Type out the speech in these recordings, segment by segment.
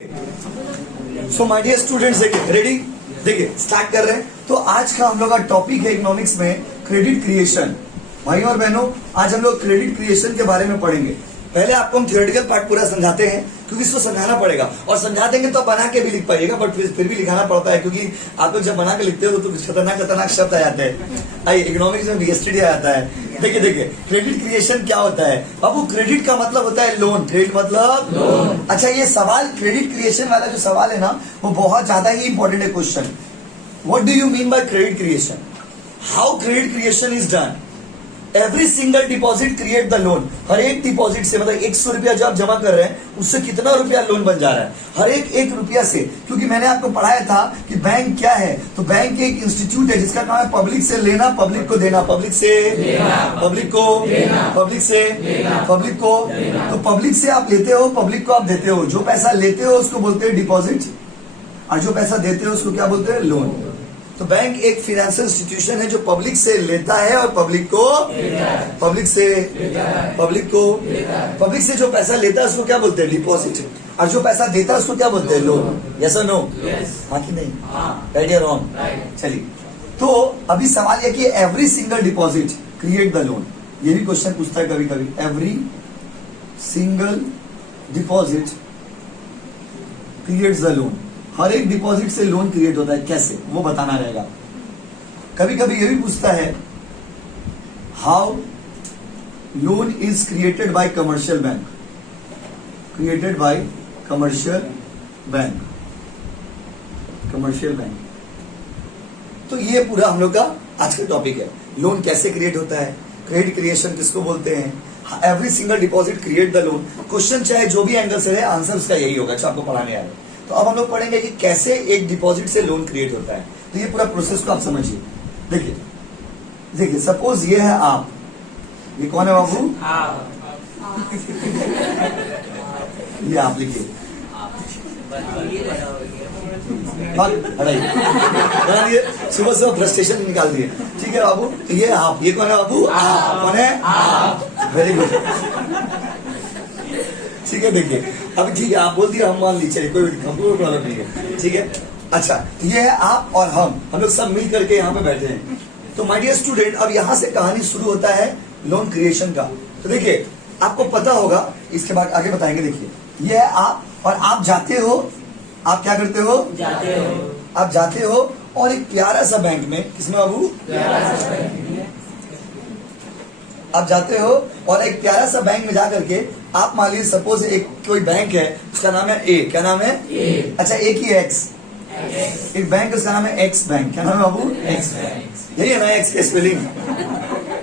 So my dear students, देखिए ready, देखिए start कर रहे हैं। तो आज का हम लोग का टॉपिक है इकोनॉमिक्स में क्रेडिट क्रिएशन। भाई और बहनों, आज हम लोग क्रेडिट क्रिएशन के बारे में पढ़ेंगे। पहले आपको हम थियोरेटिकल पार्ट पूरा समझाते हैं, क्योंकि इसको समझाना पड़ेगा और समझा देंगे तो आप बना के भी लिख पाइएगा, बट फिर भी लिखाना पड़ता है, क्योंकि आप लोग जब बना के लिखते हो तो कुछ खतरनाक खतरनाक शब्द आ जाते हैं। आइए, इकोनॉमिक्स में बीएसटीडी आ जाता है। देखिए क्रेडिट क्रिएशन क्या होता है बाबू? क्रेडिट का मतलब होता है लोन। क्रेडिट मतलब लोन। अच्छा, ये सवाल क्रेडिट क्रिएशन वाला जो सवाल है ना, वो बहुत ज्यादा ही इंपॉर्टेंट है question. What do you mean by credit creation? How credit creation is done? Every single deposit create the loan. हर एक डिपॉजिट से, मतलब 100 रुपया जो आप जमा कर रहे हैं, उससे कितना रुपया लोन बन जा रहा है? हर एक रुपया से। क्योंकि मैंने आपको पढ़ाया था कि बैंक क्या है, तो बैंक एक इंस्टीट्यूट है जिसका नाम है पब्लिक से लेना, पब्लिक को देना। पब्लिक से पब्लिक को, पब्लिक से पब्लिक को। तो पब्लिक से आप लेते हो, पब्लिक को आप देते हो। जो पैसा लेते हो उसको बोलते हैं डिपॉजिट, और जो पैसा देते हो उसको क्या बोलते हैं? लोन। तो बैंक एक फाइनेंशियल इंस्टीट्यूशन है जो पब्लिक से लेता है और पब्लिक से जो पैसा लेता है उसको क्या बोलते हैं? डिपॉजिट। और जो पैसा देता है उसको क्या बोलते हैं? लोन। यस और नो? हाँ कि नहीं? राइट या रॉन्ग? चलिए, तो अभी सवाल यह कि every single deposit create the loan. ये भी क्वेश्चन पूछता है कभी कभी। Every single deposit creates the loan. हर एक डिपॉजिट से लोन क्रिएट होता है, कैसे, वो बताना रहेगा। कभी कभी ये भी पूछता है how loan is created by commercial bank. Created by commercial bank. तो ये पूरा हम लोग का आज का टॉपिक है। लोन कैसे क्रिएट होता है, क्रेडिट क्रिएशन किसको बोलते हैं, every single deposit create the loan. Question चाहे जो भी एंगल से है, आंसर उसका यही होगा जो आपको पढ़ाने आ रहे हैं। तो अब हम लोग पढ़ेंगे कि कैसे एक डिपॉजिट से लोन क्रिएट होता है। तो ये पूरा प्रोसेस को आप समझिए। देखिए सपोज ये है आप, ये कौन है बाबू? ये आप लिखिए, सुबह सुबह फ्रस्ट्रेशन निकाल दिए। ठीक है बाबू, तो ये आप, ये कौन है बाबू? कौन है? Very good. ठीक है, देखिए अब ठीक है, आप बोल दिया, हम मान लीजिए, कोई प्रॉब्लम नहीं है। ठीक है, अच्छा, तो ये है आप और हम लोग सब मिल करके यहाँ पे बैठे हैं। तो माय डियर स्टूडेंट, अब यहाँ से कहानी शुरू होता है लोन क्रिएशन का। तो देखिए, आपको पता होगा, इसके बाद आगे बताएंगे। देखिए, ये है आप, और आप जाते हो, आप क्या करते हो? आप जाते हो और एक प्यारा सा बैंक में, किसमें बाबू? आप जाते हो और एक प्यारा सा बैंक में जाकर के आप मान लीजिए, सपोज एक कोई बैंक है, उसका नाम है ए। क्या नाम है? ए। अच्छा, ए की एक्स। एक बैंक उसका नाम है एक्स बैंक। क्या नाम है बाबू? X bank. यही है ना एक्स की स्पेलिंग?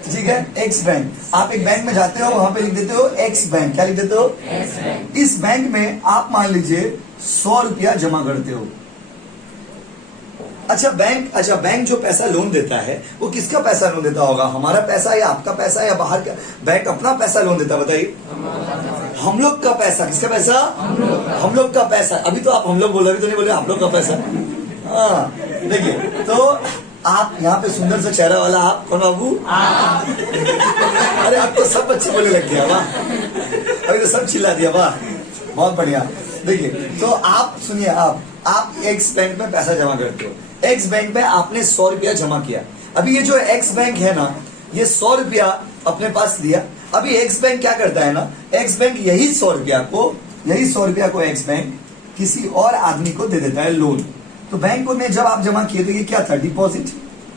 ठीक है, एक्स बैंक। आप एक बैंक में जाते हो, वहां पे लिख देते हो एक्स बैंक। क्या लिख देते हो? X bank. इस बैंक में आप मान लीजिए 100 रुपया जमा करते हो। अच्छा, बैंक जो पैसा लोन देता है, वो किसका पैसा लोन देता होगा? हमारा पैसा या आपका पैसा या बाहर का? बैंक अपना पैसा लोन देता, बताइए। हम लोग का पैसा। किसका पैसा? हम लोग का पैसा। अभी तो आप हम लोग बोल रहे, अभी तो नहीं बोले आप लोग का पैसा। हाँ, देखिए, तो आप यहाँ पे सुंदर सा चेहरा वाला आप कौन बाबू? अरे अब तो सब बच्चे बोलने लग गया, वाह, अभी तो सब चिल्ला दिया, वाह, बहुत बढ़िया। देखिए, तो आप सुनिए, आप एक्स बैंक में पैसा जमा करते हो। एक्स बैंक में आपने 100 रुपया जमा किया। अभी ये जो एक्स बैंक है ना, ये 100 रुपया अपने पास लिया। अभी एक्स बैंक क्या करता है ना, एक्स बैंक यही 100 रुपया को एक्स बैंक किसी और आदमी को दे देता है लोन। तो बैंक में जब आप जमा किए तो ये क्या था? डिपॉजिट।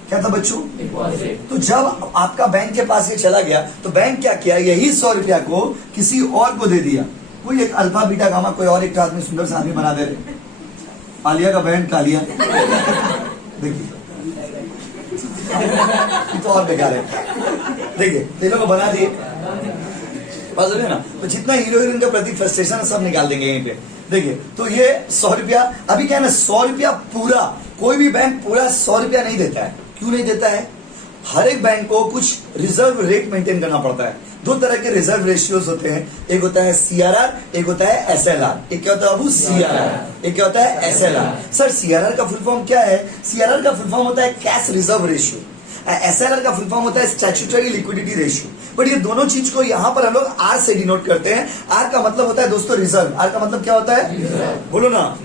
क्या था बच्चों? डिपॉजिट। तो जब आपका बैंक के पास ये चला गया, तो बैंक क्या किया? यही 100 रुपया को किसी और को दे दिया। कोई एक अल्फा बीटा गामा, कोई और एक आदमी, सुंदर सा आदमी बना दे रहे। आलिया का बहन कालिया। देखिए, तो और बेकार है। देखिए, तीनों को बना दिए, बस है ना। तो जितना हीरो हीरोइन के प्रति फ्रस्ट्रेशन सब निकाल देंगे यहीं पे। देखिए, तो ये 100 रुपया, अभी क्या है ना, 100 रुपया पूरा, कोई भी बैंक पूरा 100 रुपया नहीं देता है। क्यों नहीं देता है? हर एक बैंक को कुछ रिजर्व रेट मेंटेन करना पड़ता है। दो तरह के रिजर्व रेशियोज होते हैं, एक होता है सीआरआर, एक होता है एसएलआर। एक क्या होता है बाबू? सीआरआर। एक क्या होता है? एसएलआर। सर, सीआरआर का फुल फॉर्म क्या है? सीआरआर का फुल फॉर्म होता है कैश रिजर्व रेशियो। SLR का फुल फॉर्म होता है स्टैट्यूटरी लिक्विडिटी रेशियो। बट ये दोनों चीज को यहाँ पर हम लोग आर से डिनोट करते हैं। आर का मतलब होता है दोस्तों रिजर्व। आर का मतलब क्या होता है, बोलो ना।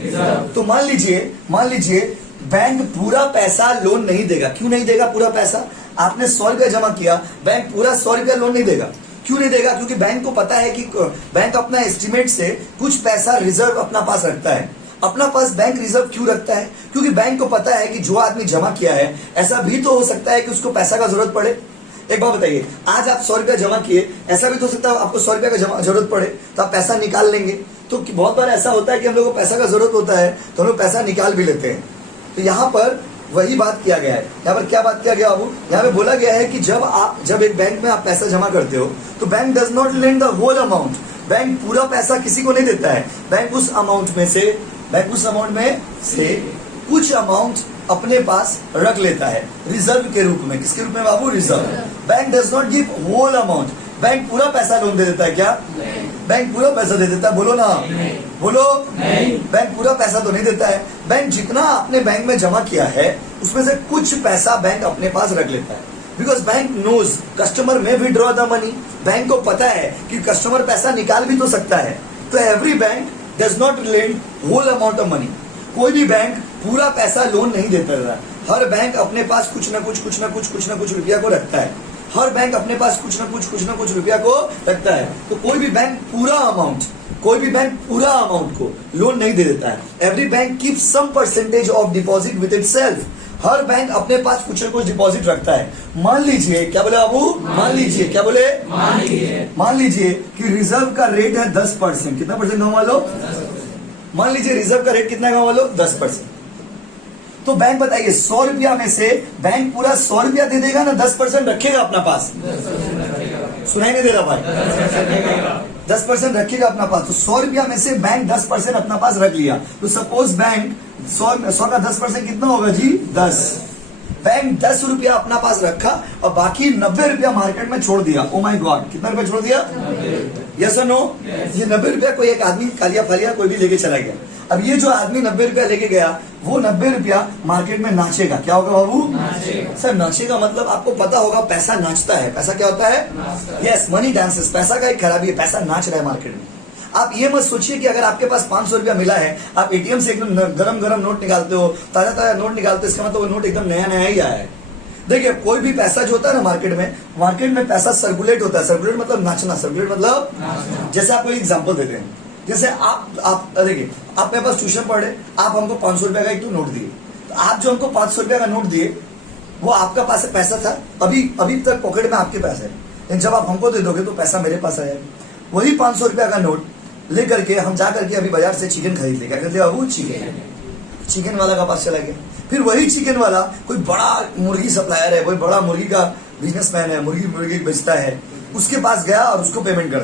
तो मान लीजिए बैंक पूरा पैसा लोन नहीं देगा। क्यों नहीं देगा पूरा पैसा? आपने 100 रुपया जमा किया, बैंक पूरा 100 रुपया लोन नहीं देगा। क्यों नहीं देगा? क्योंकि बैंक को पता है कि बैंक अपना एस्टिमेट से कुछ पैसा रिजर्व अपना पास रखता है। अपना पास बैंक रिजर्व क्यों रखता है? क्योंकि बैंक को पता है कि जो आदमी जमा किया है, ऐसा भी तो हो सकता है कि उसको पैसा का जरूरत पड़े। एक बात बताइए, आज आप 100 रुपया जमा किए, ऐसा भी तो हो सकता है आपको 100 रुपया का जरूरत पड़े तो आप पैसा निकाल लेंगे। तो बहुत बार ऐसा होता है कि हम लोग को पैसा का जरूरत होता है तो हम लोग पैसा निकाल भी लेते हैं। तो यहाँ पर वही बात किया गया है। यहाँ पर क्या बात किया गया बाबू? यहाँ पे बोला गया है कि जब एक बैंक में आप पैसा जमा करते हो तो bank does not lend the whole amount. Bank पूरा पैसा किसी को नहीं देता है। बैंक उस अमाउंट में से कुछ अमाउंट अपने पास रख लेता है रिजर्व के रूप में। किसके रूप में बाबू? Reserve. Bank does not give whole amount. Bank पूरा पैसा लोन दे देता है क्या? बैंक पूरा पैसा दे देता है? बोलो ना, बोलो। बैंक पूरा पैसा तो नहीं देता है। बैंक जितना अपने बैंक में जमा किया है उसमें से कुछ पैसा बैंक अपने पास रख लेता है। बिकॉज बैंक नोज कस्टमर में विड्रॉ द मनी। बैंक को पता है कि कस्टमर पैसा निकाल भी तो सकता है। तो every bank does not lend whole amount of money. कोई भी बैंक पूरा पैसा लोन नहीं देता है। हर बैंक अपने पास कुछ ना कुछ रुपया को रखता है। हर बैंक अपने पास कुछ ना कुछ रुपया को रखता है। तो कोई भी बैंक पूरा अमाउंट को लोन नहीं दे देता है। Every bank keep some percentage of deposit with itself. हर बैंक अपने पास कुछ ना कुछ डिपॉजिट रखता है। मान लीजिए, क्या बोले बाबू? मान लीजिए कि रिजर्व का रेट है 10%। कितना परसेंट है मान लो? मान लीजिए रिजर्व का रेट कितना है मान लो? 10%। तो बैंक बताइए 100 रुपया में से बैंक पूरा 100 रुपया दे देगा ना 10% रखेगा अपना पास? सुनाई नहीं दे रहा भाई? 10% रखेगा अपना पास। तो 100 रुपया में से बैंक 10% अपना पास रख लिया। तो सपोज बैंक 100 का 10% कितना होगा जी? 10। बैंक 10 रुपया अपना पास रखा और बाकी 90 रुपया मार्केट में छोड़ दिया। ओ माय गॉड, कितना रुपया छोड़ दिया? यस और नो? ये 90 रुपया कोई एक आदमी कालिया फलिया कोई भी लेके चला गया। अब ये जो आदमी 90 रुपया लेके गया, वो 90 रुपया मार्केट में नाचेगा। क्या होगा बाबू? सर नाचेगा मतलब आपको पता होगा पैसा नाचता है। पैसा क्या होता है? Yes, money dances. पैसा का एक खराबी है, पैसा नाच रहा है मार्केट में। आप ये मत सोचिए कि अगर आपके पास 500 रुपया मिला है, आप एटीएम से एकदम गरम नोट निकालते हो, ताजा नोट निकालते हो, इसका मतलब वो नोट एकदम नया ही आया है। देखिए कोई भी पैसा जो होता है ना मार्केट में पैसा सर्कुलेट होता है। सर्कुलेट मतलब नाचना, सर्कुलेट मतलब जैसे आपको एग्जांपल देते हैं। जैसे आप देखिए, आप मेरे पास ट्यूशन पढ़े, आप हमको 500 रुपया का एक नोट दिए। तो आप जो हमको 500 रुपया का नोट दिए वो आपका पास पैसा था, अभी तक पॉकेट में आपके पास है। लेकिन जब आप हमको दे दोगे तो पैसा मेरे पास आएगा। वही 500 रुपया का नोट लेकर के हम जा करके अभी बाजार से चिकन खरीद ले। क्या कहते हैं बाबू? चिकन वाला का पास चला गया। फिर वही चिकन वाला कोई बड़ा मुर्गी सप्लायर है, कोई बड़ा मुर्गी का बिजनेसमैन है, मुर्गी बेचता है, उसके पास गया और उसको पेमेंट कर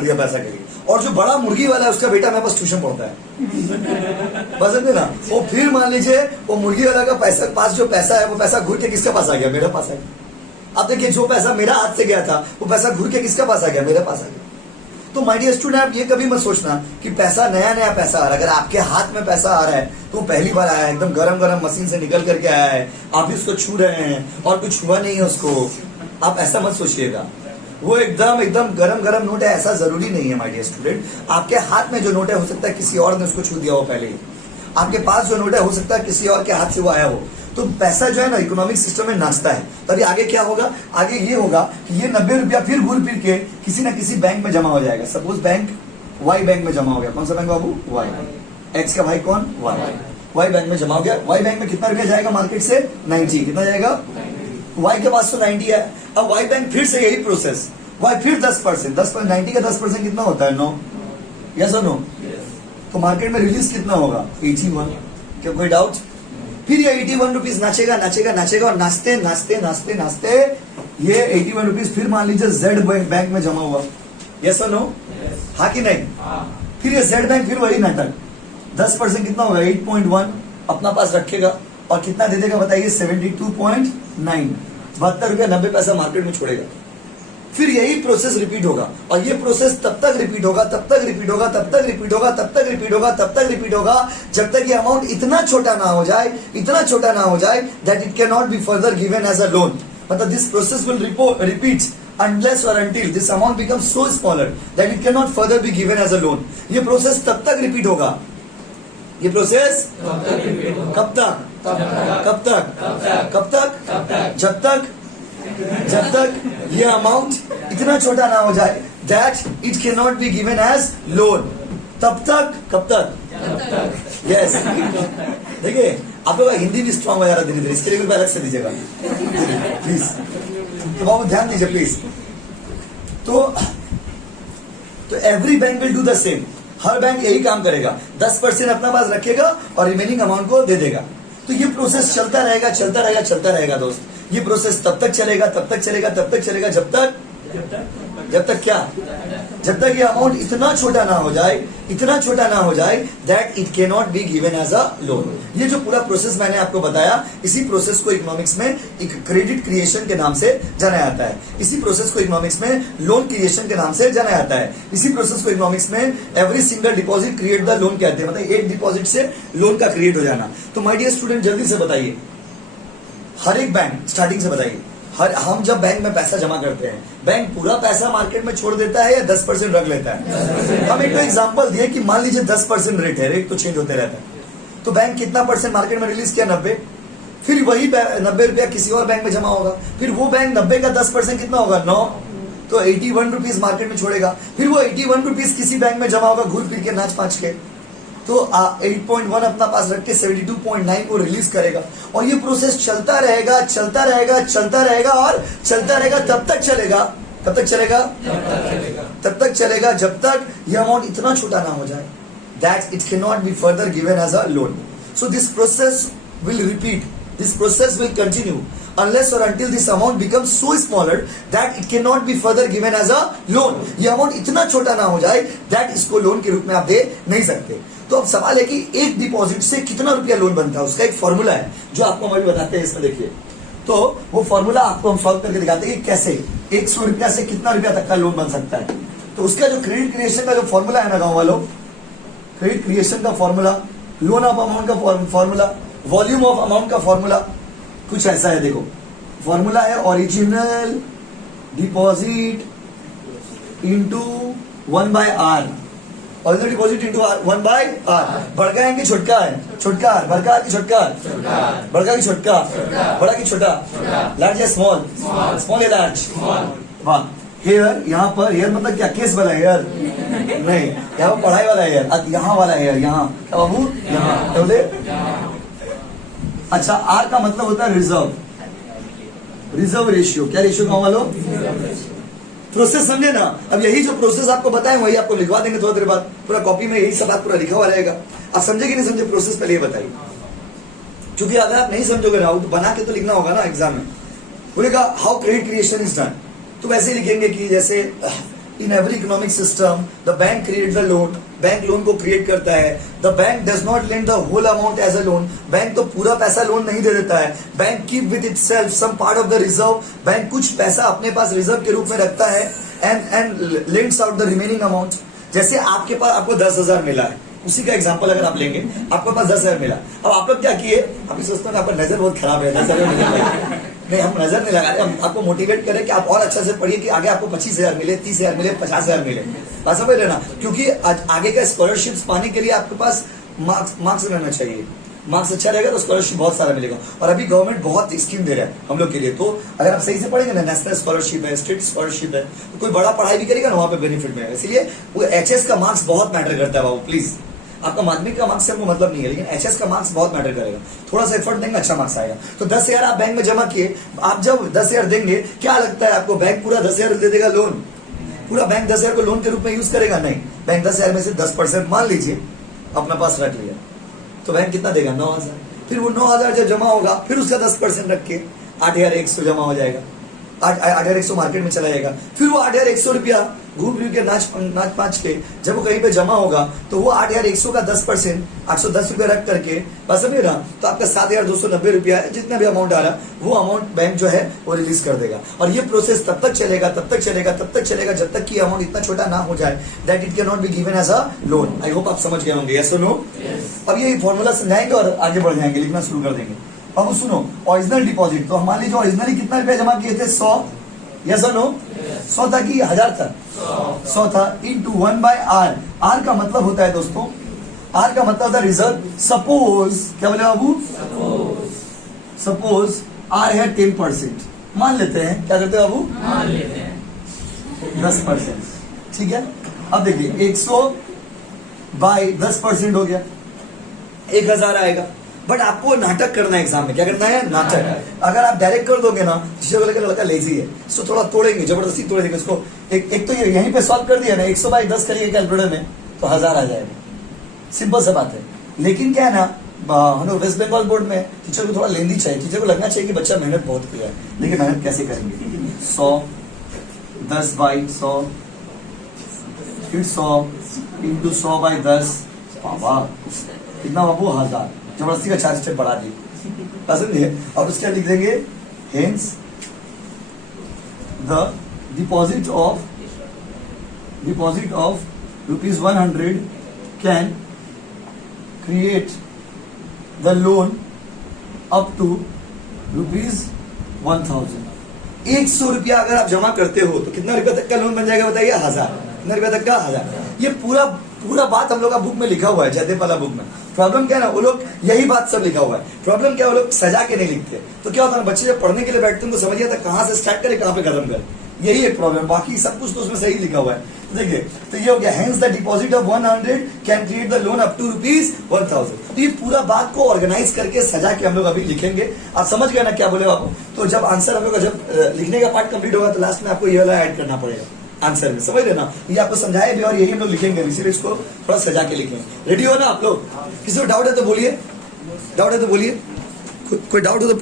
दिया पैसा के लिए। और जो बड़ा मुर्गी वाला है उसका बेटा मेरे पास ट्यूशन पढ़ता है। बस समझे ना? वो फिर मान लीजिए वो मुर्गी वाला का पास जो पैसा है वो पैसा घूर के किसके पास आ गया? मेरे पास आ गया। अब देखिए जो पैसा मेरा हाथ से गया था वो पैसा घूर के किसके पास आ गया? मेरे पास आ गया। तो माय डियर स्टूडेंट, आप ये कभी मत सोचना कि पैसा नया पैसा आ रहा है। अगर आपके हाथ में पैसा आ रहा है तो पहली बार आया है, एकदम गरम मशीन से निकल करके आया है, आप उसको छू रहे हैं और कुछ हुआ नहीं है उसको। आप ऐसा मत सोचिएगा। वो एकदम गरम नोट है, ऐसा जरूरी नहीं है माय डियर स्टूडेंट। आपके हाथ में जो नोट है हो सकता है किसी और ने उसको छू दिया हो पहले ही। आपके पास जो नोट है हो सकता है किसी और के हाथ से वो आया हो। तो पैसा जो है ना इकोनॉमिक सिस्टम में नाचता है। तभी आगे क्या होगा? आगे ये होगा कि ये 90 रुपया फिर घूर फिर के किसी ना किसी बैंक में जमा हो जाएगा। सपोज बैंक वाई बैंक में जमा हो गया। कौन सा बैंक बाबू? वाई। एक्स का भाई कौन? वाई बैंक में जमा हो गया। वाई बैंक में कितना रुपया जाएगा मार्केट से? 90। कितना जाएगा? वाई के पास तो 90 है। अब वाई बैंक फिर से यही प्रोसेस, वाई फिर 10%। 90 का 10% कितना होता है? 9। यस और नो? तो मार्केट में रिलीज कितना होगा? 81। क्या कोई डाउट? फिर ये 81 रुपीज नाचेगा और नाचते ये 81 रुपीज फिर मान लीजिए जेड बैंक में जमा हुआ। यस और नो? हाँ कि नहीं? फिर ये जेड बैंक फिर वही नाटक, 10% कितना होगा? 8.1 अपना पास रखेगा और कितना दे देगा बताइए? 72.9। 72 रुपया 90 पैसा मार्केट में छोड़ेगा। फिर यही प्रोसेस रिपीट होगा, और ये प्रोसेस तब तक रिपीट होगा, तब तक रिपीट होगा, तब तक रिपीट होगा, तब तक रिपीट होगा, तब तक रिपीट होगा, जब तक ये अमाउंट इतना छोटा ना हो जाए, इतना छोटा ना हो जाए that it can not be further given as a loan. मतलब this process will repeat unless or until this amount becomes so smaller that it cannot further be given as a loan। ये process तब तक repeat होगा, ये process कब तक, कब तक, कब तक, जब तक ये अमाउंट इतना छोटा ना हो जाए that it cannot be given as loan। तब तक, कब तक, यस। देखिए आप लोग हिंदी भी स्ट्रॉन्ग हो जा रहा है धीरे धीरे, इसके लिए भी अलग से दीजिएगा प्लीज, तो बाबू ध्यान दीजिए प्लीज। तो every bank will do the same, her bank यही काम करेगा, 10% अपना पास रखेगा और रिमेनिंग अमाउंट को दे देगा। तो ये प्रोसेस चलता रहेगा, चलता रहेगा, चलता रहेगा दोस्त। ये प्रोसेस तब तक चलेगा, तब तक चलेगा, तब तक चलेगा, जब तक क्या, जब तक ये अमाउंट इतना छोटा ना हो जाए, इतना छोटा ना हो जाए that it can not be given as a loan. ये जो पूरा प्रोसेस मैंने आपको बताया, इसी प्रोसेस को इकोनॉमिक्स में एक क्रेडिट क्रिएशन के नाम से जाना जाता है। इसी प्रोसेस को इकोनॉमिक्स में लोन क्रिएशन के नाम से जाना जाता है। इसी प्रोसेस को इकोनॉमिक्स में every single deposit create the loan कहते हैं, मतलब एक डिपॉजिट से लोन का क्रिएट हो जाना। तो माय डियर स्टूडेंट जल्दी से बताइए, हर एक बैंक स्टार्टिंग से बताइए, हम जब बैंक में पैसा जमा करते हैं, बैंक पूरा पैसा मार्केट में छोड़ देता है या 10% रख लेता है? हम एक तो एग्जांपल दिए कि मान लीजिए 10% रेट है, रेट तो चेंज होते रहता है, तो बैंक कितना परसेंट मार्केट में रिलीज किया? 90। फिर वही 90 रुपया किसी और बैंक में जमा होगा, फिर वो बैंक 90 का 10% कितना होगा? 9, तो 81 रुपीज मार्केट में छोड़ेगा। फिर वो 81 रुपीज किसी बैंक में जमा होगा घूर फिर के नाच पाच के, तो 8.1 अपना पास रख के 72.9 को रिलीज करेगा। और ये प्रोसेस चलता रहेगा, चलता रहेगा, चलता रहेगा और चलता रहेगा, तब तक चलेगा, कब तक चलेगा? तब तक चलेगा जब तक ये अमाउंट इतना छोटा ना हो जाए that it can not be further given as a loan. So this process will repeat, this process will continue unless or until this amount becomes so smaller that it cannot be further given as a loan। ये amount इतना छोटा ना हो जाए that इसको loan के रूप में आप दे नहीं सकते। तो अब सवाल है कि एक डिपॉजिट से कितना रुपया लोन बनता है, उसका एक फॉर्मूला है जो आपको हम अभी बताते हैं। इसमें देखिए, तो वो फॉर्मूला आपको हम सॉल्व करके दिखाते हैं कि कैसे 100 रुपया से कितना रुपया तक का लोन बन सकता है। तो उसका जो क्रेडिट क्रिएशन का जो फॉर्मूला है ना गाँव वालों, क्रेडिट क्रिएशन का फॉर्मूला, लोन ऑफ अमाउंट का फॉर्मूला, वॉल्यूम ऑफ अमाउंट का फॉर्मूला कुछ ऐसा है। देखो फॉर्मूला है original deposit into 1/r, original deposit into 1/r। बड़का है कि छोटका है? छोटका। बड़का है कि छोटका? बड़का की छोटका? बड़ा की छोटा? लार्ज या स्मॉल? स्मॉल या लार्ज? वाह। हेयर, यहाँ पर हेयर मतलब क्या केस वाला हेयर नहीं, यहाँ पर पढ़ाई वाला हेयर, यहाँ वाला हेयर, यहाँ बाबू, यहाँ बोले। अच्छा, आर का मतलब होता है रिजर्व, रिजर्व रेशियो। क्या रेशियो गाँव वालों? प्रोसेस समझे ना? अब यही जो प्रोसेस आपको बताएं वही आपको लिखवा देंगे थोड़ी देर बाद, पूरा कॉपी में यही सब पूरा लिखा हुआ रहेगा। आप समझे कि नहीं समझे प्रोसेस, पहले ये बताइए, क्योंकि अगर आप नहीं समझोगे ना तो बना के तो लिखना होगा ना एग्जाम में। बोलेगा how credit creation is done, तो वैसे ही लिखेंगे कि जैसे in every economic system the bank create the loan, bank loan को क्रिएट करता है। The bank does not lend the whole amount as a loan, bank तो पूरा पैसा लोन नहीं दे देता है। Bank keep with itself some part of the reserve, bank कुछ पैसा अपने पास रिजर्व के रूप में रखता है and lends out the remaining amount. जैसे आपके पास आपको 10,000 मिला है, उसी का एग्जांपल अगर आप लेंगे, आपके पास 10,000 मिला, अब आप लोग क्या किए? अभी सोचते हैं आपका नजर बहुत खराब है, नहीं हम नजर नहीं लगा रहे, हम आपको मोटिवेट करें कि आप और अच्छा से पढ़िए कि आगे आपको 25,000 मिले, 30,000 मिले, 50,000 मिले, बस समझ लेना। क्योंकि आगे का स्कॉलरशिप्स पाने के लिए आपके पास मार्क्स रहना चाहिए, मार्क्स अच्छा रहेगा तो स्कॉलरशिप बहुत सारा मिलेगा। और अभी गवर्नमेंट बहुत स्कीम दे रहा है हम लोग के लिए, तो अगर आप सही से पढ़ेंगे ना, नेशनल स्कॉलरशिप है, स्टेट स्कॉलरशिप है, तो कोई बड़ा पढ़ाई भी करेगा ना वहाँ पे बेनिफिट में। इसलिए वो एचएस का मार्क्स बहुत मैटर करता है बाबू, प्लीज। आपका माध्यमिक का मार्क्स से हमको मतलब नहीं है, लेकिन एचएस का मार्क्स बहुत मैटर करेगा। थोड़ा सा एफर्ट देंगे, अच्छा मार्क्स आएगा। तो 10,000 आप बैंक में जमा किए, आप जब 10,000 देंगे, क्या लगता है आपको बैंक पूरा 10,000 दे देगा लोन? पूरा बैंक 10,000 को लोन के रूप में यूज करेगा? नहीं, बैंक 10,000 में से 10% मान लीजिए अपना पास रख लिया, तो बैंक कितना देगा? 9,000। फिर वो 9,000 जब जमा होगा, फिर उसका 10% रख के 8,100 जमा हो जाएगा, 8,100 मार्केट में चला जाएगा। फिर वो 8,100 रुपया घूम फिर के नाच पाच के जब वो कहीं पे जमा होगा तो वो 8,100 का 10% 810 रुपया रख करके बस समझे ना, तो आपका 7,290 रुपया जितना भी अमाउंट आ रहा वो अमाउंट बैंक जो है वो रिलीज कर देगा। और ये प्रोसेस तब तक चलेगा जब तक कि अमाउंट इतना छोटा ना हो जाए that it can not be given as a loan. I hope आप समझ गए होंगे, यस और नो। अब ये फॉर्मूला समझाएंगे और आगे बढ़ जाएंगे, लिखना शुरू कर देंगे। अब सुनो, ओरिजिनल डिपॉजिट, तो हमारे लिए जो ओरिजिनली कितना रुपया जमा किए थे 100, यस और नो। 100 था कि 1000 था? 100 था इंटू 1/r। r का मतलब होता है दोस्तों, r का मतलब होता है रिजर्व। सपोज क्या बोले बाबू, सपोज r है 10%, मान लेते हैं, क्या करते हैं बाबू, मान लेते हैं 10%, ठीक है। अब देखिए 100 बाई 10% हो गया, 1000 आएगा। बट आपको नाटक करना है एग्जाम में, क्या करना है, नाटक। अगर आप डायरेक्ट कर दोगे ना, टीचर बोलेगा लड़का लेजी है, इसको थोड़ा तोड़ेंगे, जबरदस्ती तोड़ेंगे इसको। एक तो ये यहीं पे सॉल्व कर दिया ना, 100 बाई 10 करिए कैलकुलेटर में तो 1000 आ जाएगा, सिंपल सा बात है। लेकिन क्या है ना, हम लोग वेस्ट बंगाल बोर्ड में टीचर को थोड़ा लेंदी चाहिए, टीचर को लगना चाहिए कि बच्चा मेहनत बहुत किया है। लेकिन मेहनत कैसे करेंगे, 100 10 बाई 100 फिर 100 इंटू 100 बाई 10, बाबा कितना बाबू, 1000। जबरदस्ती का 4 स्टेप बढ़ा दी, पसंद है। और उसके बाद लिख देंगे hence the deposit of ₹100 can create the loan up to ₹1000। 100 रुपया अगर आप जमा करते हो तो कितना रुपया तक का लोन बन जाएगा बताइए, 1000। कितना रुपया तक का, 1000। ये पूरा बात हम लोग का बुक में लिखा हुआ है, जयदेव वाला बुक में। प्रॉब्लम क्या है ना, वो लोग यही बात सब लिखा हुआ है। प्रॉब्लम क्या है, वो लोग सजा के नहीं लिखते। तो क्या होता है, बच्चे जब पढ़ने के लिए बैठते हैं तो समझिए था कहाँ से स्टार्ट करे कहाँ पे खत्म करे, यही एक प्रॉब्लम। बाकी सब कुछ तो उसमें सही लिखा हुआ है। तो देखिए, तो ये हो गया, hence the deposit of 100 can create the loan up to ₹1000। तो ये पूरा बात को ऑर्गेनाइज करके सजा के हम लोग अभी लिखेंगे। आप समझ गए ना क्या बोले बाबू। तो जब आंसर हम लोग का जब लिखने का पार्ट कंप्लीट होगा तो लास्ट में आपको ये वाला ऐड करना पड़ेगा आंसर में, समझ लेना। ये आपको समझाया भी और यही हम लोग लिखेंगे, इसीलिए इसको थोड़ा सजा के लिखेंगे। रेडी हो ना आप लोग? किसी को डाउट है तो बोलिए, कोई डाउट हो तो